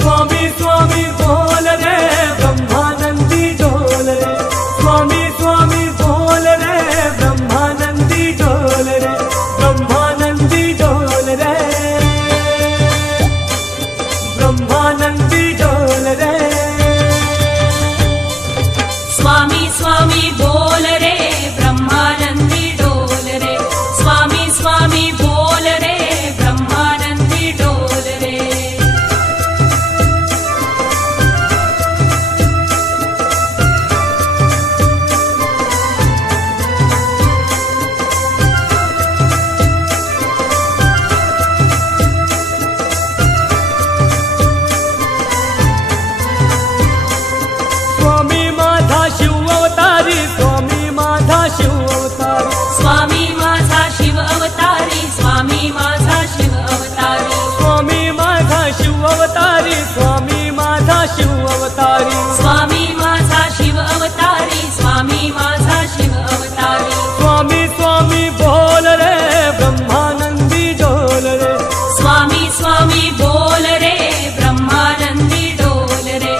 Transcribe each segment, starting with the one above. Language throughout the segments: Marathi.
स्वामी स्वामी बोल रे ब्रह्मानंदी डोल रे, स्वामी स्वामी बोल रे ब्रह्मानंदी डोल रे, ब्रह्मानंदी डोल रे, ब्रह्मानंदी डोल रे। स्वामी स्वामी बोल रे ब्रह्मानंदी डोल रे, स्वामी स्वामी बोल रे ब्रह्मानंदी डोल रे। स्वामी माझा शिव अवतारी, स्वामी माझा शिव अवतारी, स्वामी माझा शिव अवतारी, स्वामी माझा शिव अवतारी, स्वामी माझा शिव अवतारी, स्वामी माझा शिव अवतारी, स्वामी माझा शिव अवतारी, स्वामी माझा शिव अवतारी। स्वामी स्वामी बोल रे ब्रह्मानंदी डोल रे, स्वामी स्वामी बोल रे ब्रह्मानंदी डोल रे।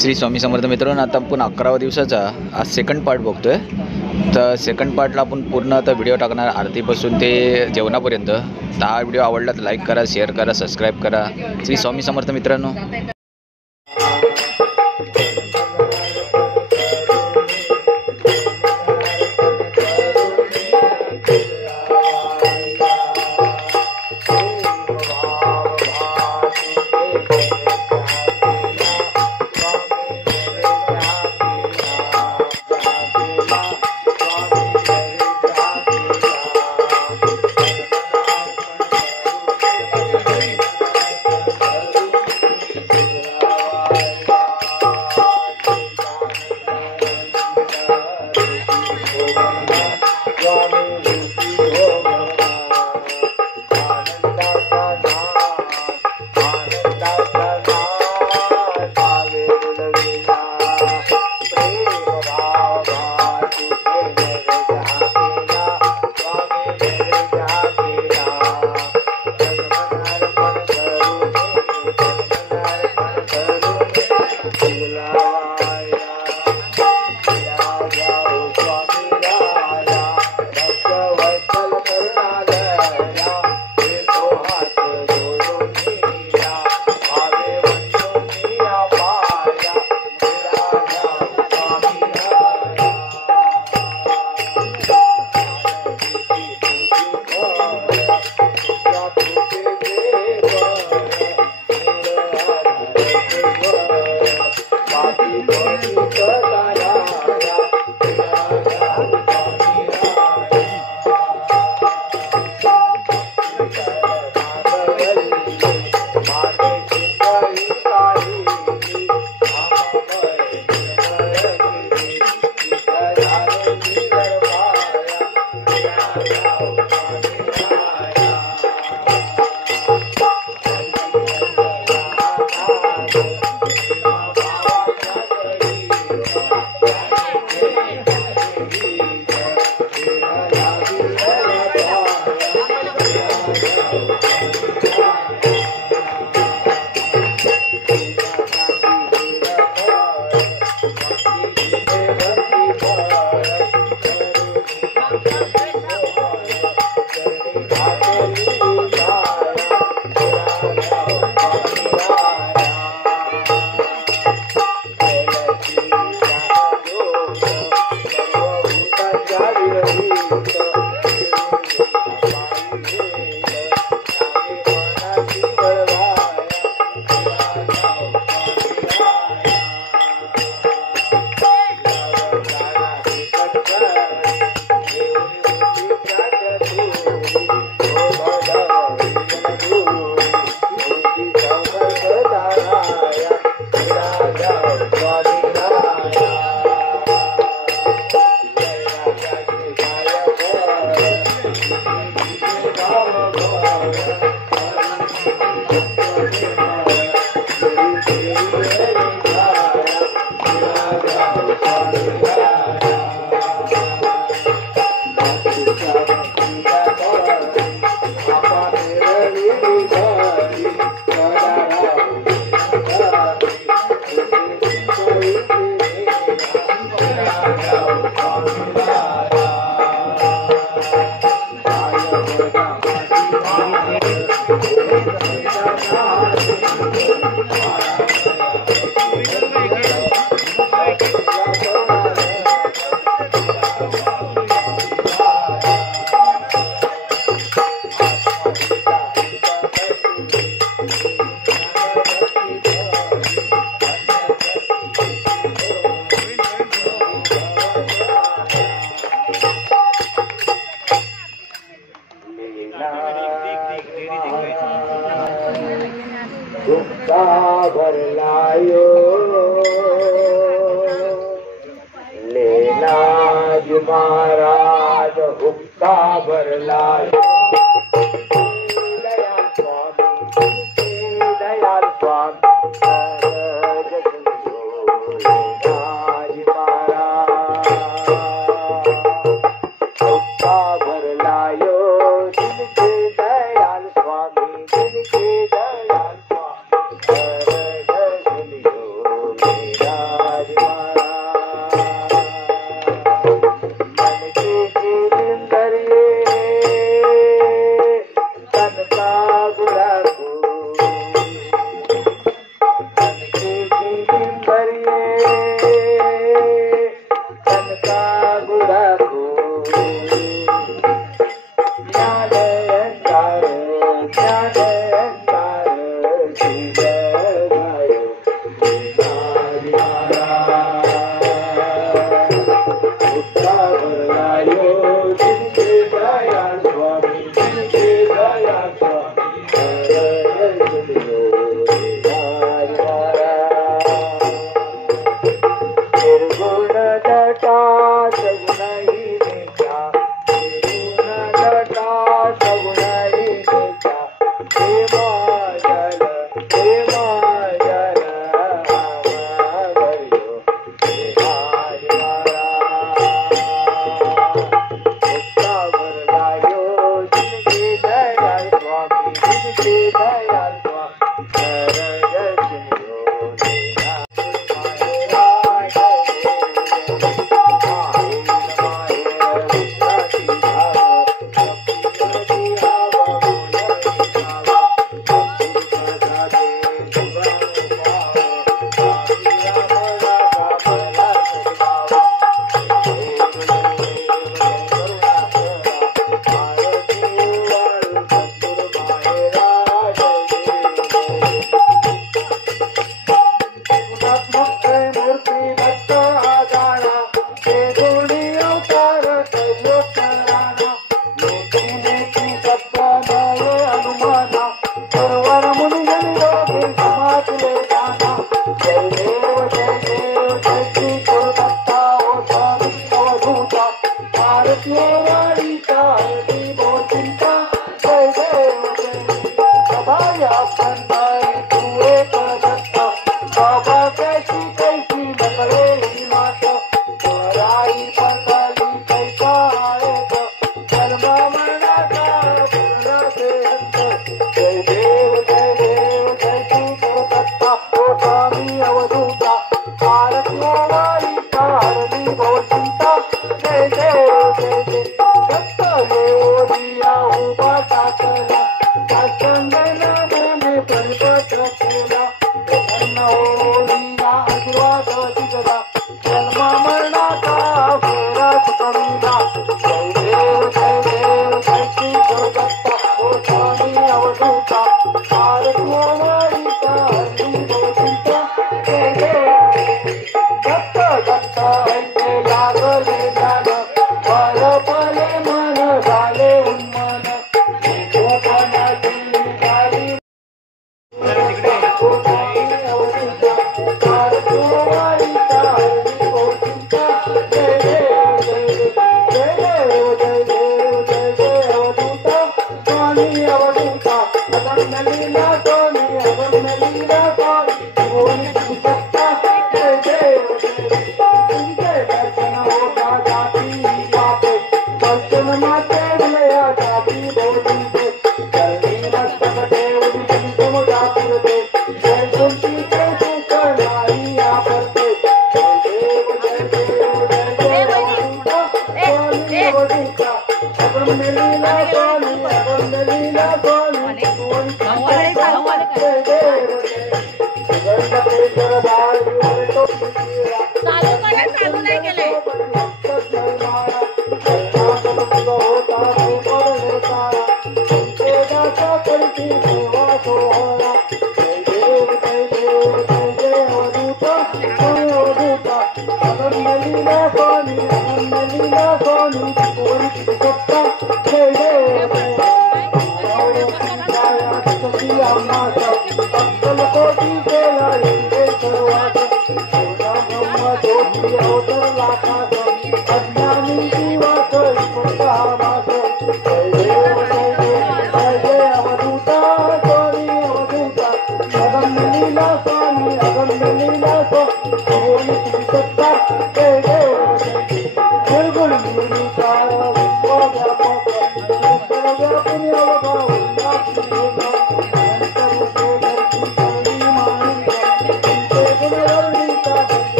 श्री स्वामी समर्थ मित्रांनो, आता आपण 11व्या दिवसाचा आज सेकंड पार्ट बघतोय। तर सेकंड पार्टला आपण पूर्ण आता व्हिडिओ टाकणार आरतीपासून ते जेवणापर्यंत। तर हा व्हिडिओ आवडला तर लाईक करा, शेअर करा, सबस्क्राईब करा। श्री स्वामी समर्थ मित्रांनो। भरलायो लेलाज महाराज हुक्का भरलायो दयाल स्वामी लेलाज महाराज हुक्का भरलायो जिनके दयाल स्वामी जिनके दयाल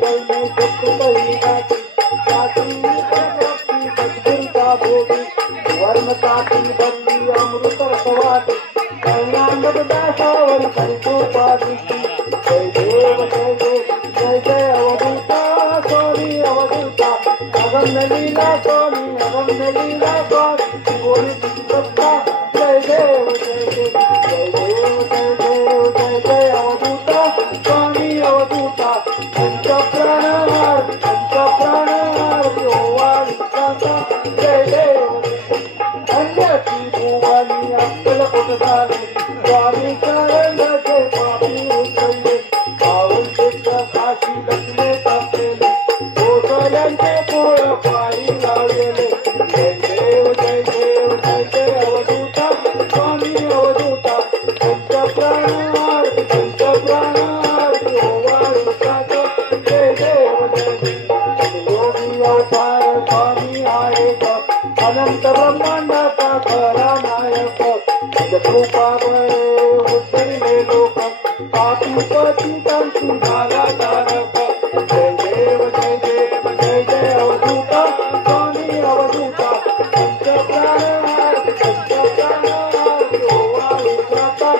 दैने सत्तही गाती जाती भक्ती सद्गुरुता भोगी वर्णताती बंदी अमृत रसवाटी कल्याण दासावर परिकृपा दृष्टी जय देव जय देव जय जय अवधूता स्वामी अवधूता अगम्य लीला स्वामी अगम्य लीला स्वामी बोली सत्ता जय देव जय देव जय देव जय देव जय जय अवधूता स्वामी अवधूता पंच प्राणहार ओवाळी काका जय देव अन्याची भुवानी अक्कल कुठ झाली स्वामी कारण जय पापी उचलले पावलचे काशी लक्ष्मे तापलेले कोसळ्यांचे पोळ पायी लावलेले जय देव जय देव जय जय अवधूता स्वामी अवधूता पंच प्राणहार ओवाळी काका जय देव जय देव योगी अवतार स्वामी आहे अनंत ब्रह्मांडाचा खरा नायक कृपा बळे उतरले लोक पापी पतितांची झाला तारक जय देव जय देव जय जय अवधूता स्वामी अवधूता पंच प्राणहार ओवाळी काका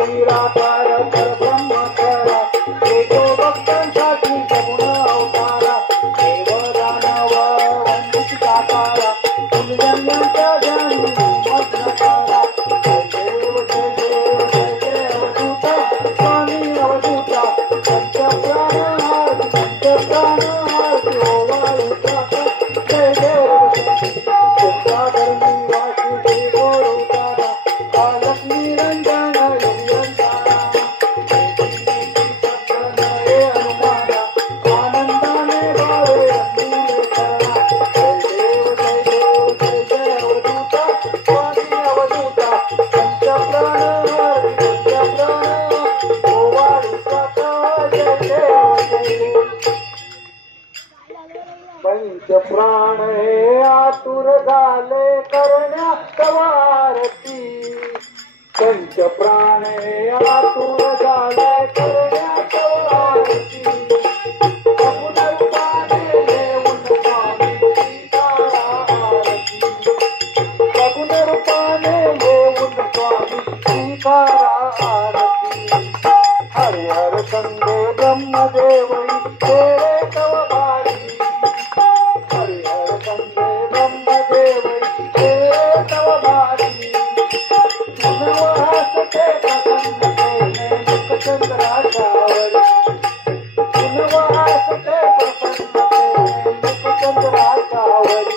निराकार परब्रह्म खरा एको भक्तांसाठी सगुण अवतारा देव दानव वंदित साकारा पुण्यजन्यांच्या ध्यानी मग्न करा जय देव जय देव जय जय अवधूता स्वामी अवधूता पंच प्राणहार ओवाळी काका जय देव सागर निवासी गोरुतारा बालक निरंजन योगंतारा हनुमाना आनंदाने गावे अंबिले करा जय देव जय देव जय जय अवधूता स्वामी अवधूता पंच प्राणहार ओवाळी काका जय देव जय देव पंच प्राण हे आतुर झाले करण्या तवारती पंच प्राण हे आतुर झाले करण्या तवारती सगुणरूपाने येऊन स्वामी सीतारा आरती सगुणरूपाने येऊन स्वामी सीतारा आरती हरिहर संगे ब्रह्मदेवई तेरे तव भारी हरिहर संगे ब्रह्मदेवई तेरे तव भारी पुनवासते प्रसन्नतेने मुखचंद्राशावरी पुनवासते प्रसन्नतेने मुखचंद्राशावरी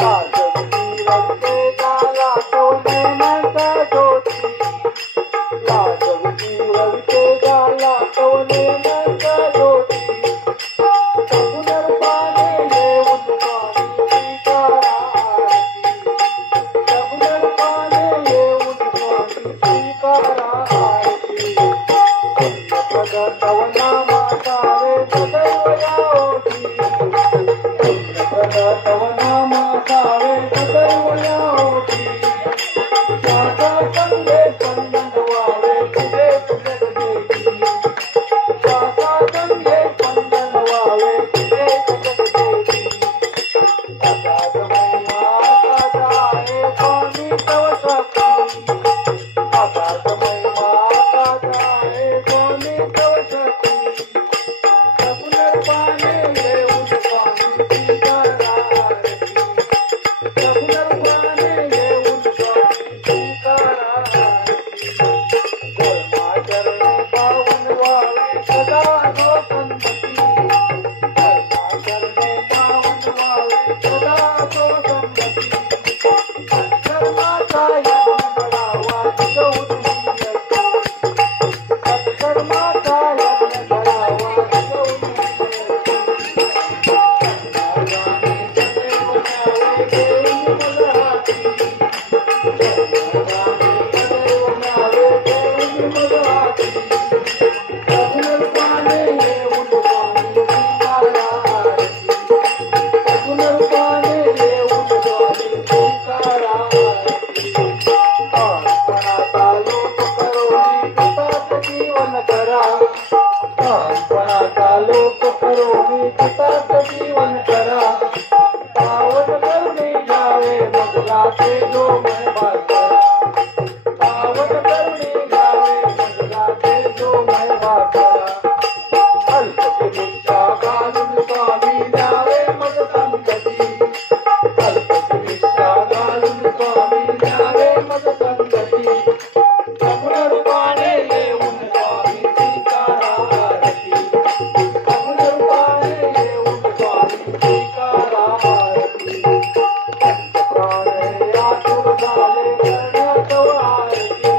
लाजवती रंगे गाला कवनेनाचा ज्योती लाजवती रंगे गाला कवनेनाचा ज्योती जीवन करा लहानपणाचा लोक करोनी चितात जीवन करा पावन करुणी जावे मग लाते जो मैं बाकरा पावन करुणी जावे मग लाते जो मैं बाकरा अल्पशा घालून स्वामी द्यावे मग संगती अल्पशा घालून स्वामी द्यावे मग संगती रूपाने येऊन स्वामी स्वीकारा आरती रूपाने येऊन स्वामी स्वीकारा आरती प्राणे आतुर झाले करण्यात आरती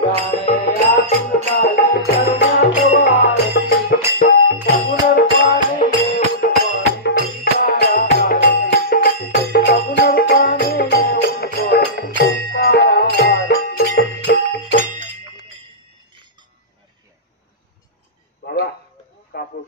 प्राणे आतुर झाले करण्यात आरती रूपाने येऊन स्वामी स्वीकारा आरती रूपाने येऊन स्वामी स्वीकारा आरती बाबा कापूस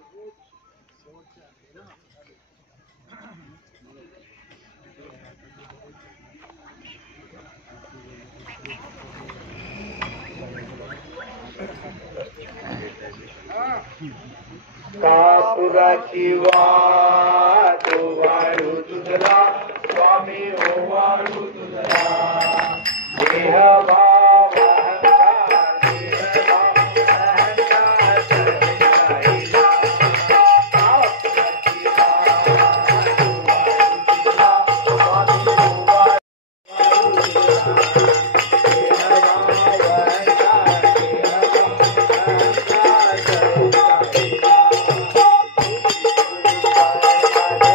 कापुराची वाट वाळू तुझला स्वामी हो वाळू तुझला देह भाव अहंकार देह भाव अहंकार सर्व कापुराची वाट वाळू तुझला स्वामी हो वाळू तुझला देह भाव अहंकार देह भाव अहंकार सर्व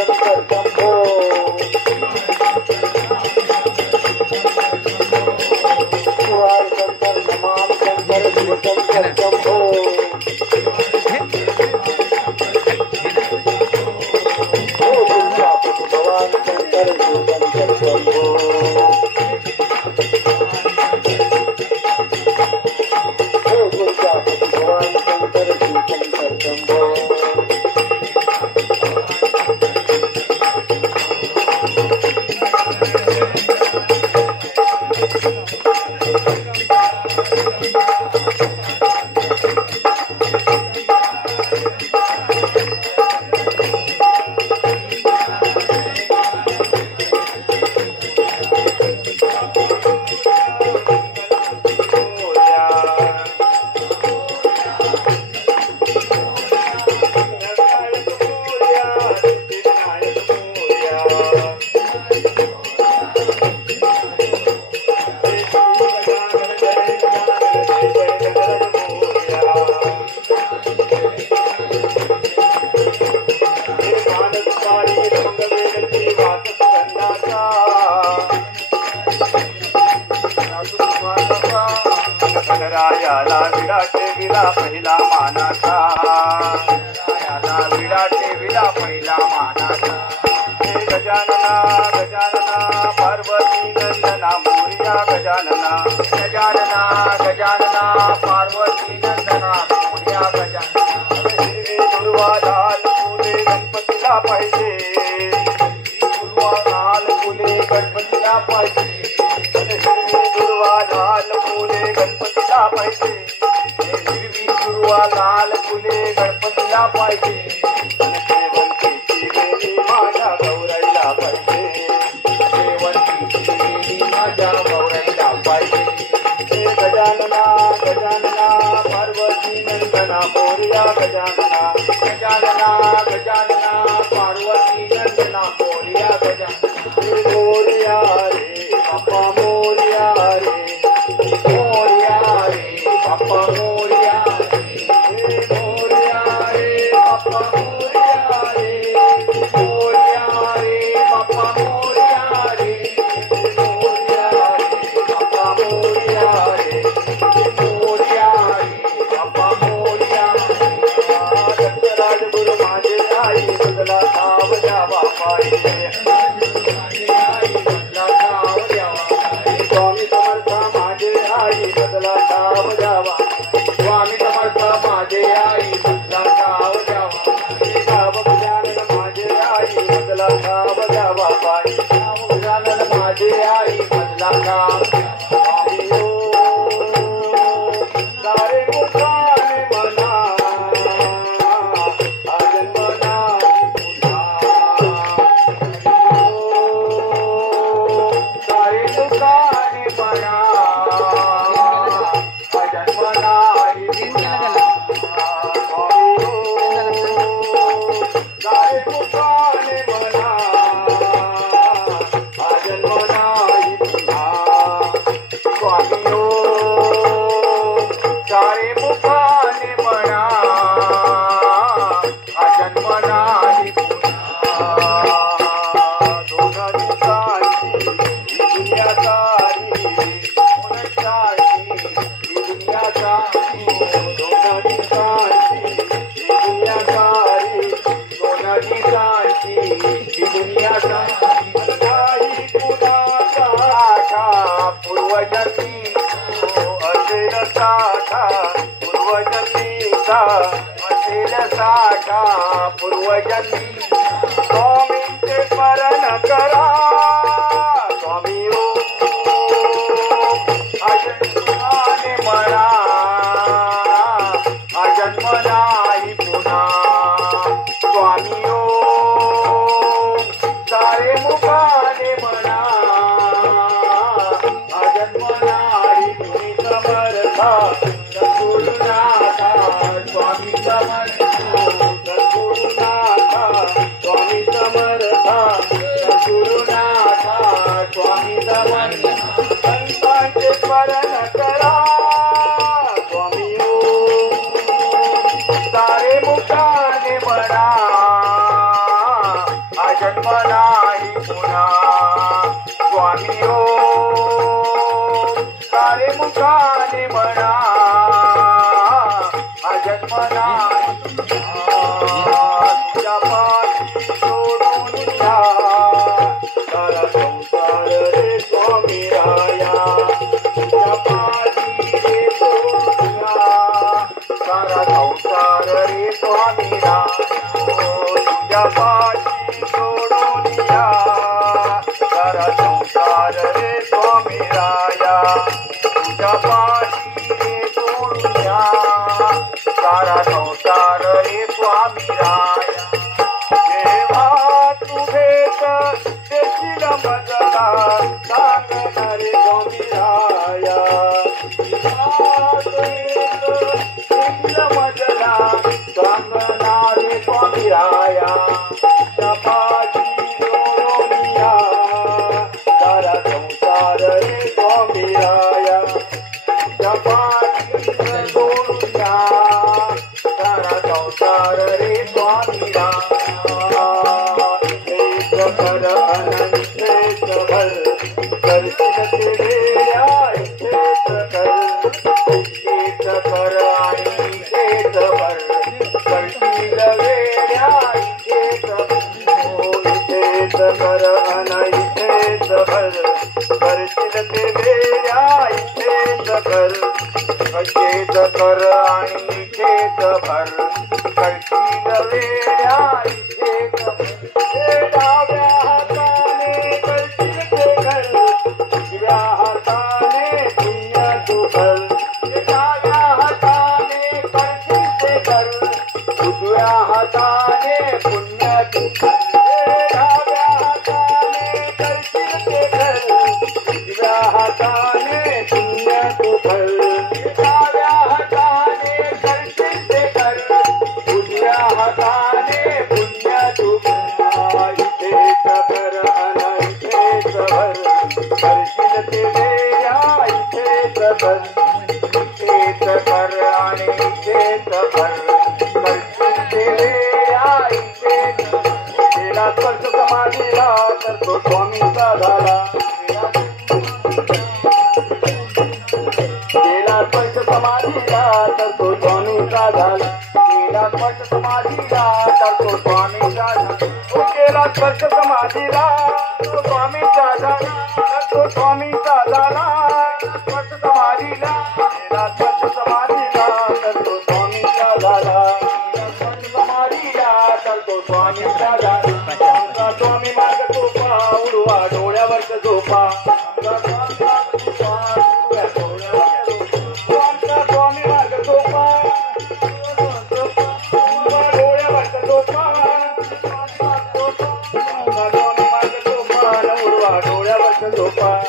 शंकर शंभो शिवाय शंकर नमामि शंकर शिव शंकर शंभो ओ दुर्गापति भवान शंकर शिव शंकर शंभो ओ दुर्गापति भवान शंकर शिव शंकर शंभो रायाला विराटे विरा पहिला मानाचा रायाला विराटे विरा पहिला मानाचा हे गजानना गजानना पार्वती नंदना मोरया गजानना गजानना गजानना पार्वती नंदना मोरया गजानना हिरवे दुर्वा लाल फुले गणपतीला पाहिजे दुर्वा लाल फुले गणपतीला पाहिजे हिरवी दुर्वा लाल फुले गणपतीला पाहिजे हिरवी दुर्वा लाल फुले गणपतीला पाहिजे शेवंतीची वेली माझ्या गौराईला पाहिजे शेवंतीची वेली माझ्या गौराईला पाहिजे हे गजानना गजानना पार्वती नंदना मोरया गजानना गजानना गजानना पार्वती नंदना मोरया गजानना मोरया रे बाप्पा मोरया रे मोरया रे बाप्पा मोरया रे मोरया रे बाप्पा मोरया रे मोरया रे बाप्पा मोरया रे मोरया रे बाप्पा मोरया रे मोरया रे बाप्पा मोरया दत्तराज गुरु माझे आई बदला साव जावा पाहिजे स्वामी समर्थ माझे आई बदला साव जावा स्वामी समर्थ माझे आई बदला साव जावा साव गजानन माझे आई बदला साव जावा पायी साव गजानन माझे आई बदला साव स्वामी सारे मुखाने मना अजन्मना सारे मुखाने मना अजन्मना सारे मुखाने मना अजन्मना स्वामी सारे मुखाने म्हणा अजन्मना दोन दिवसांची ही दुनिया सारी दोन दुनिया सारी दोन दिवसांची ही दुनिया सारी दोन दिवसांची ही दुनिया सारी काही कुणाचा पूर्वजन्मी असेल साठा पूर्वजन्मीचा असेल साठा पूर्वजन्मी स्वामींचे स्मरण करा स्वामी ओ अजन्माने म्हणा अजन्म नाही पुन्हा स्वामी ओ सारे मुखाने म्हणा अजन्म नाही तुम्ही समर्था सद्गुरुनाथा स्वामी समर्थ सद्गुरुनाथा स्वामी समर्था सद्गुरुनाथा स्वामी समर्थ संतांचे स्मरण करा स्वामी ओ सारे मुखाने म्हणा तुझ्या पाशी सोडून या सारा संसार रे स्वामी राया तुझ्या पाशी रे सोडून या सारा संसार रे स्वामी राया जेव्हा तू भेट देशील मजला सांगणार रे स्वामी राया जेव्हा तू भेट देशील मजला सांगणार रे स्वामी राया पाशी सोडून या सारा संसार रे स्वामी राया पाशी सोडून या सारा संसार रे स्वामी राया एक कर अनंत भर करशील वेळा एक कर आणि एक भर करशील वेळा एक कर अनंत भर करशील ते वेळा एक कर अशेत कर आणि शेत भर करशील वेळा एक डाव्या हाताने करशील ते घर उजव्या हाताने पुण्य तू कर डाव्या हाताने करशील ते घर उजव्या हाताने पुण्य तू कर डाव्या हाताने करशील ते घर उजव्या हाताने पुण्य तू कर डाव्या हाताने करशील ते घर उजव्या हाताने पुण्य तू इथेच कर अनंतेच भर करशील ते वेळा इथेच कर इथेच कर आणि इथेच भर करशील ते वेळा इथेच गेला स्पर्श समाधीला तर तो स्वामीचा झाला गेला स्पर्श समाधीला तर तो स्वामीचा झाला गेला स्पर्श समाधीला तर तो स्वामीचा झाला गेला स्पर्श समाधीला तो स्वामीचा झाला तर तो स्वामीचा झाला स्पर्श समाधीला गेला स्पर्श समाधीला तर तो स्वामीचा झाला स्पर्श समाधीला तर तो स्वामीचा झाला स्वामी मार्ग झोपा उडवा डोळ्यावरच झोपा स्वामी मार्ग झोपा डोळ्यावरच झोपा स्वामी मार्ग झोपा उडवा डोळ्यावरच झोपा डोळ्यावरच झोपा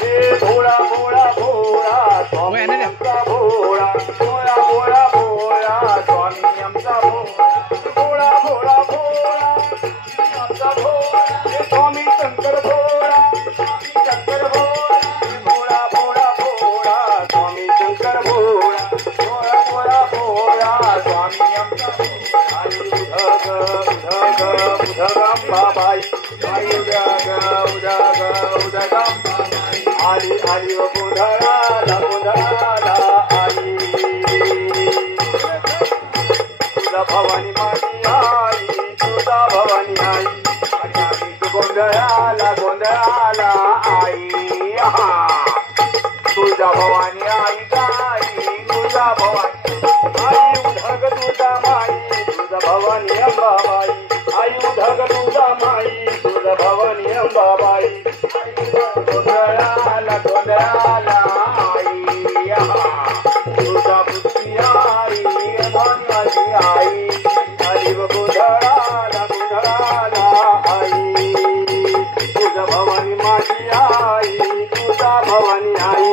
हे भोळा भोळा भोळा स्वामी आमचा भोळा भोळा भोळा भोळा स्वामी आमचा भोळा भोळा भोळा आमचा भोळा हे स्वामी शंकर भोळा शंकर भोळा भोळा भोळा भोळा स्वामी शंकर भोळा भोळा भोळा भोळा स्वामी आमचा बाबाई आली आली व गोंधळाला गोंधळाला आली तुझा भवानी माझी आई तुझा भवानी आई आणि आली तू गोंधळाला गोंधळाला आई तुझा भवानी आई गाई तुझा भवानी आई उधग तुझा माई तुझा भवानी अंबाबाई आई उधग तुझा माई तुझा भवानी अंबाबाई गोंधळाला गोंधळाला आई तुझा पुत्री आई माझी आई आई व गोंधळाला गोंधळाला आई तुझा भवानी माझी आई तुझा भवानी आई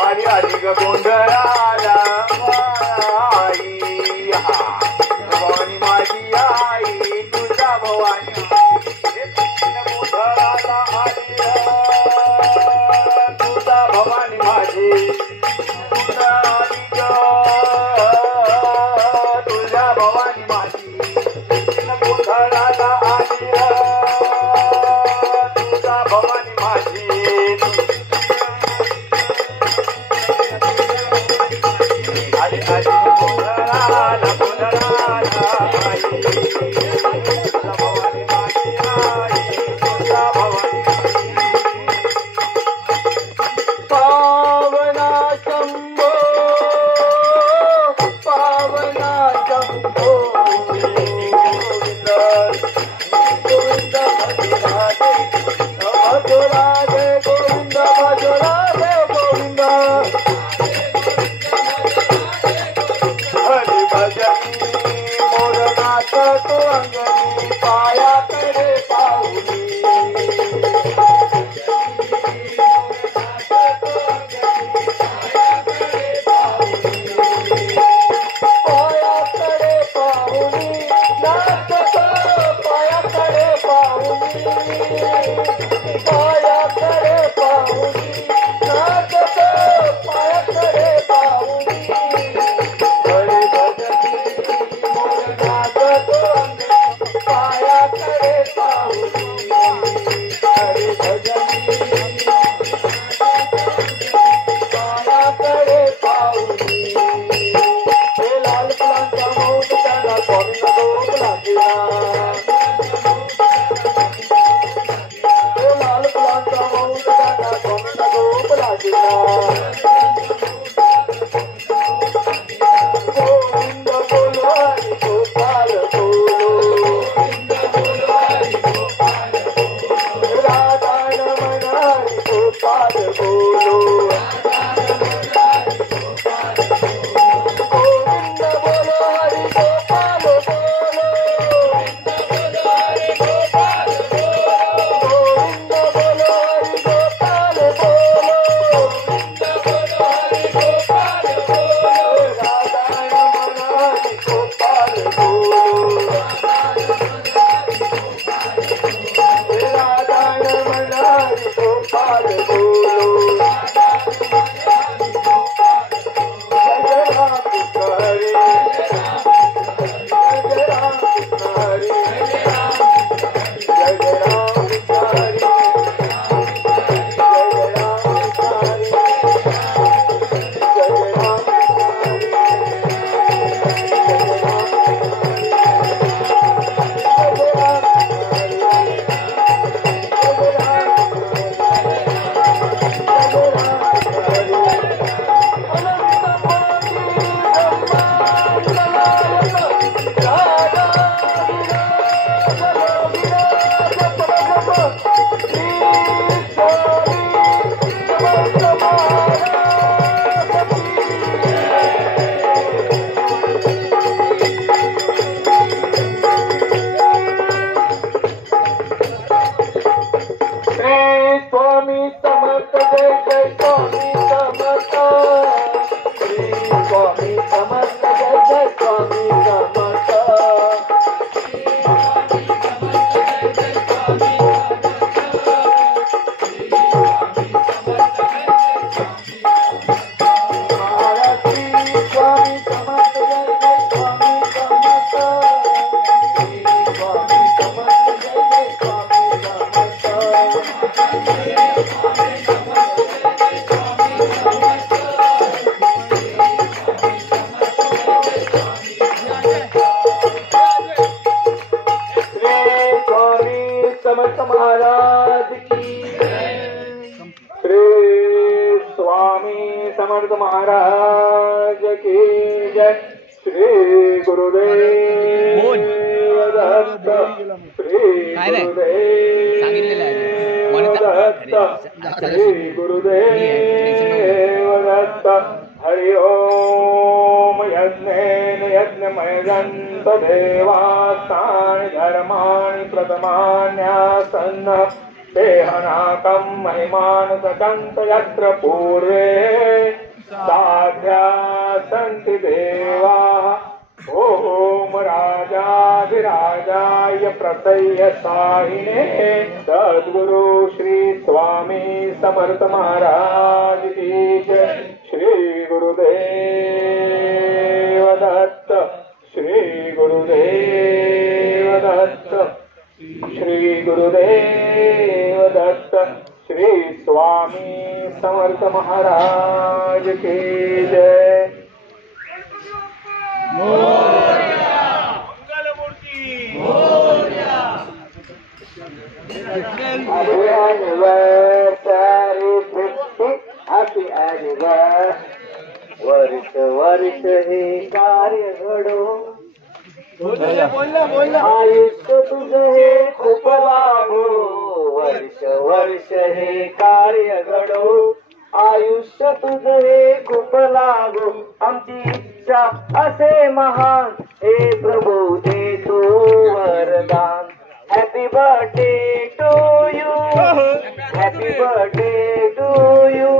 आणि आली ग गोंधळाला आई भवानी माझी आई तुझा भवानी गोंधळाला आली तुझा भवानी माझी आली ग तुझ्या भवानी माझी गोंधळाला आली तुझा भवानी माझी आली आली गोंधळाला गोंधळाला आई तुझा भवानी माझी आई तुझा भवानी पावना शंभो की जय श्री गुरुदेव दत्त श्री गुरुदेव दत्त श्री गुरुदेव दत्त हरि ओम यज्ञेन यज्ञमयजन्त देवास्तानि धर्माणि प्रथमान्यासन्न देहनाकं महिमान् सचन्त यत्र पूर्वे साध्या सन्ति देवाः ओम राजाधिराजाय प्रसह्य साहिने सद्गुरु श्री स्वामी समर्थ महाराज की जय श्री गुरुदेव दत्त श्री गुरुदेव दत्त श्री गुरुदेव दत्त श्री स्वामी समर्थ महाराज की जय वर्ष वर्ष हे कार्य घडो आयुष्य तुझे हे खूप लाभो वर्ष वर्ष हे कार्य घडो आयुष्य तुझे हे खूप लाभो आमची इच्छा असे महान हे प्रभू दे तू वरदान happy birthday to you happy birthday to you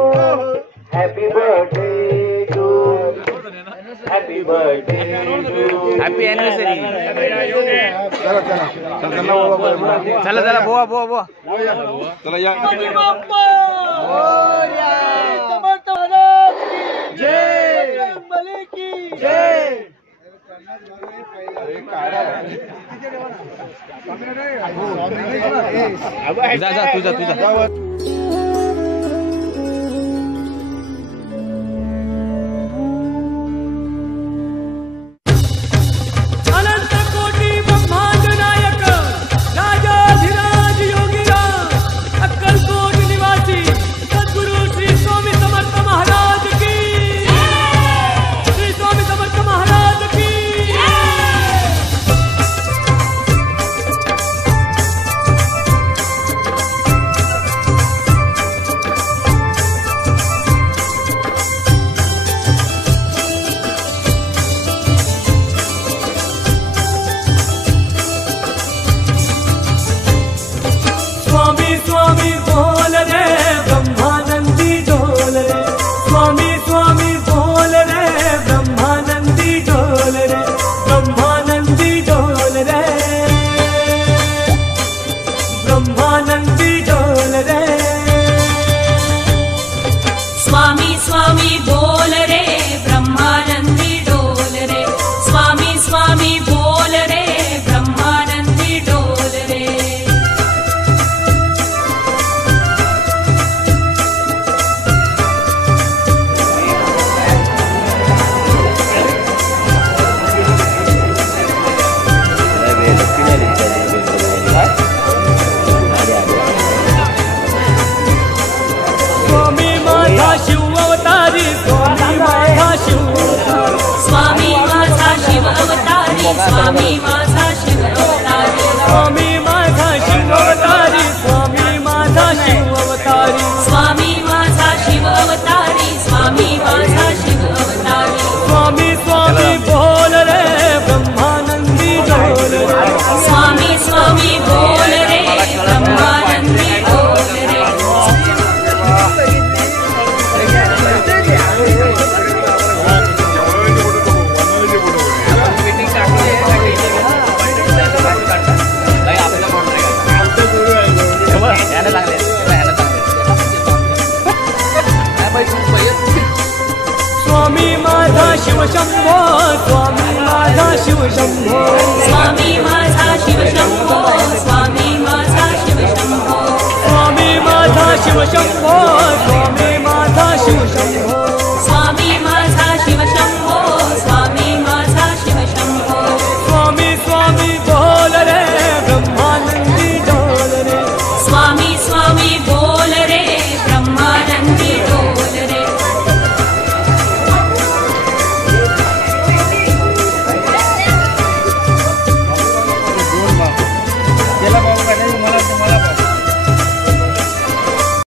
happy birthday to happy birthday happy anniversary चला चला बोवा बोवा बोवा चला या जा जा तुझा तुझा स्वामी माझा शिव अवतारी स्वामी माझा शिव अवतारी स्वामी माझा शिव अवतारी स्वामी माझा शिव अवतारी स्वामी माझा शिव अवतारी स्वामी स्वामी बोल रे ब्रह्मानंदी डोल रे स्वामी स्वामी बोल रे ब्रह्मानंदी बोल रे स्वामी माझा शिव शंभो स्वामी माझा शिव शंभो स्वामी माझा शिव शंभो स्वामी माझा शिव शंभो स्वामी माझा शिव शंभो